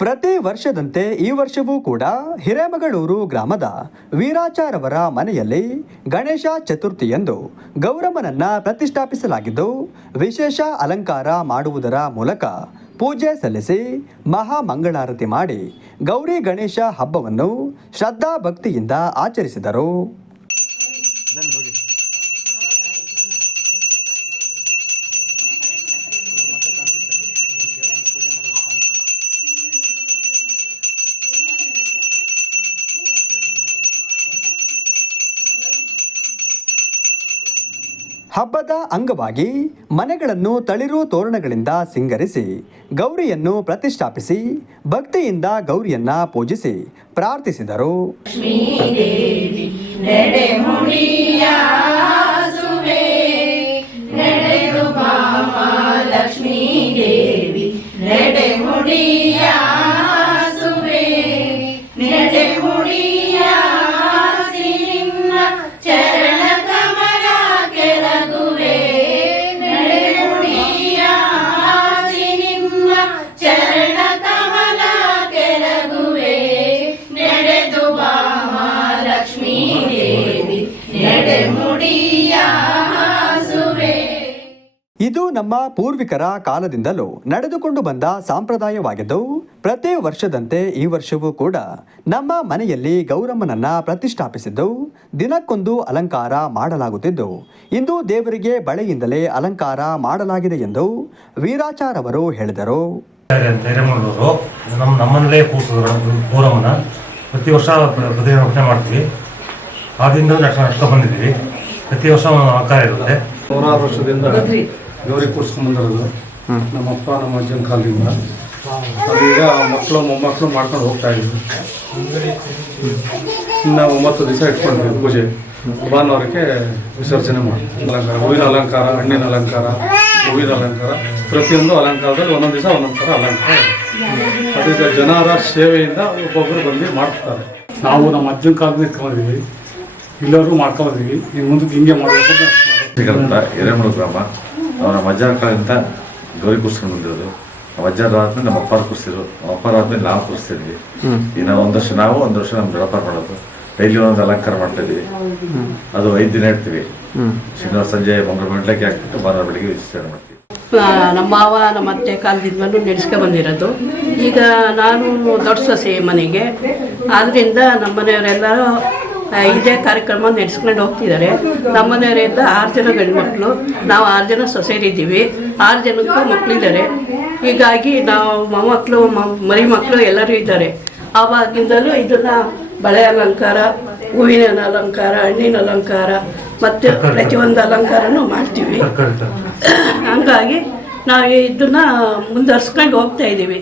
ಪ್ರತಿ ವರ್ಷದಂತೆ ಈ ವರ್ಷವೂ ಕೂಡ ಹಿರೇಮಗಳೂರು ಗ್ರಾಮದ ವೀರಾಚಾರವರ ಮನೆಯಲ್ಲಿ ಗಣೇಶ ಚತುರ್ಥಿಯಂದು ಗೌರಮ್ಮನನ್ನ ಪ್ರತಿಷ್ಠಾಪಿಸಲಾಗಿದ್ದು, ವಿಶೇಷ ಅಲಂಕಾರ ಮಾಡುವುದರ ಮೂಲಕ ಪೂಜೆ ಸಲ್ಲಿಸಿ ಮಹಾಮಂಗಳಾರತಿ ಮಾಡಿ ಗೌರಿ ಗಣೇಶ ಹಬ್ಬವನ್ನು ಶ್ರದ್ಧಾ ಭಕ್ತಿಯಿಂದ ಆಚರಿಸಿದರು. ಹಬ್ಬದ ಅಂಗವಾಗಿ ಮನೆಗಳನ್ನು ತಳಿರು ತೋರಣಗಳಿಂದ ಸಿಂಗರಿಸಿ ಗೌರಿಯನ್ನು ಪ್ರತಿಷ್ಠಾಪಿಸಿ ಭಕ್ತಿಯಿಂದ ಗೌರಿಯನ್ನ ಪೂಜಿಸಿ ಪ್ರಾರ್ಥಿಸಿದರು. ಇದು ನಮ್ಮ ಪೂರ್ವಿಕರ ಕಾಲದಿಂದಲೂ ನಡೆದುಕೊಂಡು ಬಂದ ಸಂಪ್ರದಾಯವಾಗಿದ್ದು ಪ್ರತಿ ವರ್ಷದಂತೆ ಈ ವರ್ಷವೂ ಕೂಡ ನಮ್ಮ ಮನೆಯಲ್ಲಿ ಗೌರಮ್ಮನನ್ನ ಪ್ರತಿಷ್ಠಾಪಿಸಿದ್ದು ದಿನಕ್ಕೊಂದು ಅಲಂಕಾರ ಮಾಡಲಾಗುತ್ತಿದ್ದು ಇಂದು ದೇವರಿಗೆ ಬಳೆಯಿಂದಲೇ ಅಲಂಕಾರ ಮಾಡಲಾಗಿದೆ ಎಂದು ವೀರಾಚಾರ್ ಅವರು ಹೇಳಿದರು. ಅಂತ ನಮ್ಮ ನಮ್ಮನಲ್ಲೇ ಕೂರಿಸಿದ್ರು ಗೌರವನ ಪ್ರತಿ ವರ್ಷ ಪ್ರತಿಭಟನೆ ಮಾಡ್ತೀವಿ. ಆದಿಂದ ನಡ್ಸ್ಕೊಂಡು ನಡ್ಸ್ಕೊಂಡು ಬಂದಿದ್ದೀವಿ. ಪ್ರತಿ ವರ್ಷ ಆಗ್ತಾ ಇರುತ್ತೆ. ನೂರಾರು ವರ್ಷದಿಂದ ಗೌರಿ ಕೂರಿಸ್ಕೊಂಡ್ಬಂದಿರೋದು ನಮ್ಮ ನಮ್ಮಪ್ಪ ನಮ್ಮ ಅಜ್ಜನ ಕಾಲದಿಂದ. ಅದೀಗ ಮಕ್ಕಳು ಮೊಮ್ಮಕ್ಕಳು ಮಾಡ್ಕೊಂಡು ಹೋಗ್ತಾ ಇದ್ವಿ ಇನ್ನು ಒಂಬತ್ತು ದಿವಸ ಇಟ್ಕೊಂಡ್ವಿ ಪೂಜೆ. ಭಾನುವಾರಕ್ಕೆ ವಿಸರ್ಜನೆ ಮಾಡ್ತೀವಿ ಅಲಂಕಾರ ಹೂವಿನ ಅಲಂಕಾರ ಹಣ್ಣಿನ ಅಲಂಕಾರ ಹೂವಿನ ಅಲಂಕಾರ. ಪ್ರತಿಯೊಂದು ಅಲಂಕಾರದಲ್ಲಿ ಒಂದೊಂದು ದಿವಸ ಒಂದೊಂದು ಥರ ಅಲಂಕಾರ ಅದಕ್ಕೆ ಜನರ ಸೇವೆಯಿಂದ ಒಬ್ಬೊಬ್ಬರು ಬಂದು ಮಾಡ್ತಾರೆ. ನಾವು ನಮ್ಮ ಅಜ್ಜನ ಕಾಲದಿಂದ ಇಟ್ಕೊಂಡಿದ್ದೀವಿ. ಇಲ್ಲರೂ ಮಾಡ್ಕೊಳ್ತೀವಿ ಇನ್ನು ಮುಂದಕ್ಕೆ ಹಿಂಗೆ ಮಾಡಬೇಕು ಅಂತ ಶ್ರೀಗಂಧ ಹಿರೇಮೂರು ಗ್ರಾಮ. ಅವರ ಅಜ್ಜರ ಕಾಲದಿಂದ ಗೌರಿ ಕೂರ್ಸ್ಕೊಂಡು ಬಂದಿರೋದು. ನಮ್ಮ ಅಜ್ಜರ ಆದ್ಮೇಲೆ ನಮ್ಮ ಅಪ್ಪಾರು ಕೂರಿಸಿದ್ರು ನಮ್ಮ ಅಪ್ಪಾರ ಆದ್ಮೇಲೆ ನಾವು ಕೂರಿಸ್ತಿದ್ವಿ. ಇನ್ನು ಒಂದು ವರ್ಷ ನಾವು ಒಂದು ವರ್ಷ ನಮ್ಮ ವ್ಯಾಪಾರ ಮಾಡೋದು. ಡೈಲಿ ಒಂದೊಂದು ಅಲಂಕಾರ ಮಾಡ್ತಾ ಇದ್ವಿ ಅದು ಐದು ದಿನ ಇಡ್ತೀವಿ. ಶನಿವಾರ ಸಂಜೆ ಮಂಗಳವಾರ ಗಂಟೆಗೆ ಹಾಕ್ಬಿಟ್ಟು ಭಾನುವಾರ ಬೆಳಿಗ್ಗೆ ವಿಸರ್ಜನೆ ಮಾಡ್ತೀವಿ. ನಮ್ಮ ಮಾವ ನಮ್ಮ ಅತ್ತೆ ಕಾಲದಿಂದಲೂ ನಡೆಸ್ಕೊ ಬಂದಿರೋದು. ಈಗ ನಾನು ದೊಡ್ಡ ಸೊಸೆ ಮನೆಗೆ. ಆದ್ದರಿಂದ ನಮ್ಮ ಮನೆಯವರೆಲ್ಲರೂ ಇದೇ ಕಾರ್ಯಕ್ರಮ ನಡೆಸ್ಕೊಂಡು ಹೋಗ್ತಿದ್ದಾರೆ. ನಮ್ಮ ಮನೆಯವರಿಂದ ಆರು ಜನ ಗಂಡು ಮಕ್ಕಳು ನಾವು ಆರು ಜನ ಸೊಸೆಯರಿದ್ದೀವಿ ಆರು ಜನಕ್ಕೂ ಮಕ್ಕಳಿದ್ದಾರೆ ಹೀಗಾಗಿ ನಾವು ಮೊಮ್ಮಕ್ಕಳು ಮ- ಮರಿ ಮಕ್ಕಳು ಎಲ್ಲರೂ ಇದ್ದಾರೆ. ಆವಾಗಿಂದಲೂ ಇದನ್ನು ಬಳೆ ಅಲಂಕಾರ ಹೂವಿನ ಅಲಂಕಾರ ಹಣ್ಣಿನ ಅಲಂಕಾರ ಮತ್ತು ಪ್ರತಿಯೊಂದು ಅಲಂಕಾರನೂ ಮಾಡ್ತೀವಿ. ಹಂಗಾಗಿ ನಾವು ಇದನ್ನ ಮುಂದುವರ್ಸ್ಕೊಂಡು ಹೋಗ್ತಾ ಇದ್ದೀವಿ.